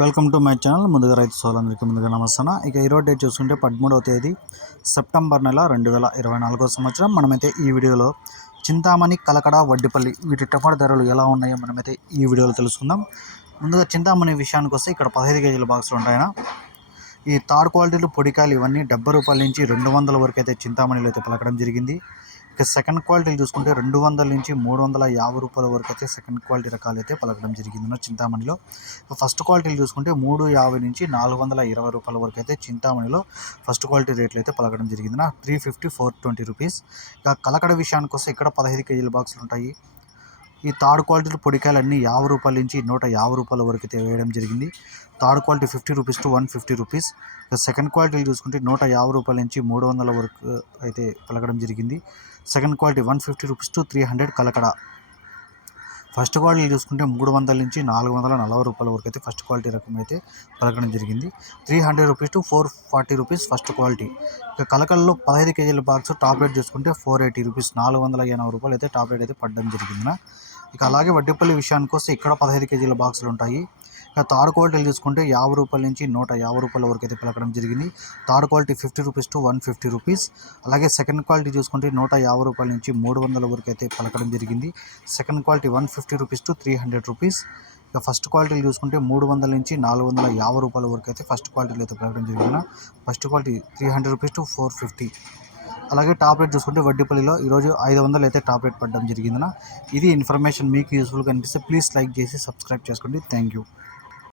Welcome to my channel. ముందుగా రైతు సోదరులందరికీ ముందుగా నమస్తాన ఇక ఈరోజు డేట్ చూసుకుంటే పదమూడవ తేదీ సెప్టెంబర్ నెల రెండు వేల ఇరవై నాలుగో సంవత్సరం. మనమైతే ఈ వీడియోలో చింతామణి కలకడ వడ్డిపల్లి వీటి టమాటా ధరలు ఎలా ఉన్నాయో మనమైతే ఈ వీడియోలో తెలుసుకుందాం. ముందుగా చింతామణి విషయానికి వస్తే ఇక్కడ పదహైదు కేజీల బాక్సులు ఉంటాయన. ఈ థర్డ్ క్వాలిటీలు పొడికాయలు ఇవన్నీ డెబ్బై రూపాయల నుంచి రెండు వందల వరకు అయితే చింతామణిలో అయితే పలకడం జరిగింది. ఇక సెకండ్ క్వాలిటీలు చూసుకుంటే రెండు వందల నుంచి మూడు వందల యాభై రూపాయల వరకు అయితే సెకండ్ క్వాలిటీ రకాలు అయితే పలకడం జరిగింది మన చింతామణిలో. ఫస్ట్ క్వాలిటీలు చూసుకుంటే మూడు యాభై నుంచి నాలుగు వందల ఇరవై రూపాయల వరకు అయితే చింతామణిలో ఫస్ట్ క్వాలిటీ రేట్లు అయితే పలకడం జరిగింది three fifty four twenty rupees ఇక కలకడ విషయానికి వస్తే ఇక్కడ పదహైదు కేజీల బాక్సులు ఉంటాయి. ఈ థర్డ్ క్వాలిటీ పొడికాయలన్నీ యాభై రూపాయల నుంచి నూట యాభై రూపాయల వరకు అయితే వేయడం జరిగింది. Third quality fifty rupees to one fifty rupees. Second క్వాలిటీలు చూసుకుంటే నూట యాభై రూపాయల నుంచి మూడు వందల వరకు అయితే పలకడం జరిగింది. Second quality one fifty rupees to three hundred Kalakada. First quality చూసుకుంటే మూడు వందల నుంచి నాలుగు వందల నలభై రూపాయల వరకు అయితే ఫస్ట్ క్వాలిటీ రకం అయితే పలకడం జరిగింది. Three hundred rupees to four forty rupees first quality. ఇక కలకల్లో పదహైదు కేజీల బాక్స్ టాప్ రేట్ చూసుకుంటే ఫోర్ ఎయిటీ రూపీస్ నాలుగు వందల ఎనభై రూపాయలు అయితే టాప్ రేట్ అయితే పడడం జరిగింది. ఇక అలాగే వడ్డేపల్లి విషయానికి వస్తే ఇక్కడ పదహైదు కేజీల బాక్సులు ఉంటాయి. థర్డ్ క్వాలిటీలు చూసుకుంటే యాభై రూపాయల నుంచి నూట యాభై రూపాయల వరకు అయితే పలకడం జరిగింది. Third quality fifty rupees to one fifty rupees. అలాగే సెకండ్ క్వాలిటీ చూసుకుంటే నూట యాభై రూపాయల నుంచి మూడు వందల వరకు అయితే పలకడం జరిగింది. Second quality one fifty rupees to three hundred rupees. ఇక ఫస్ట్ క్వాలిటీలు చూసుకుంటే మూడు వందల నుంచి నాలుగు వందల యాభై రూపాయల వరకు అయితే ఫస్ట్ క్వాలిటీలో అయితే పలకడం జరిగింది. First quality three hundred rupees to four fifty. అలాగే టాప్ రేట్ చూసుకుంటే వడ్డీపల్లిలో ఈరోజు ఐదు వందలు అయితే టాప్ రేట్ పడడం జరిగిందన ఇది ఇన్ఫర్మేషన్ మీకు యూస్ఫుల్గా అనిపిస్తే ప్లీజ్ లైక్ చేసి సబ్స్క్రైబ్ చేసుకోండి. Thank you.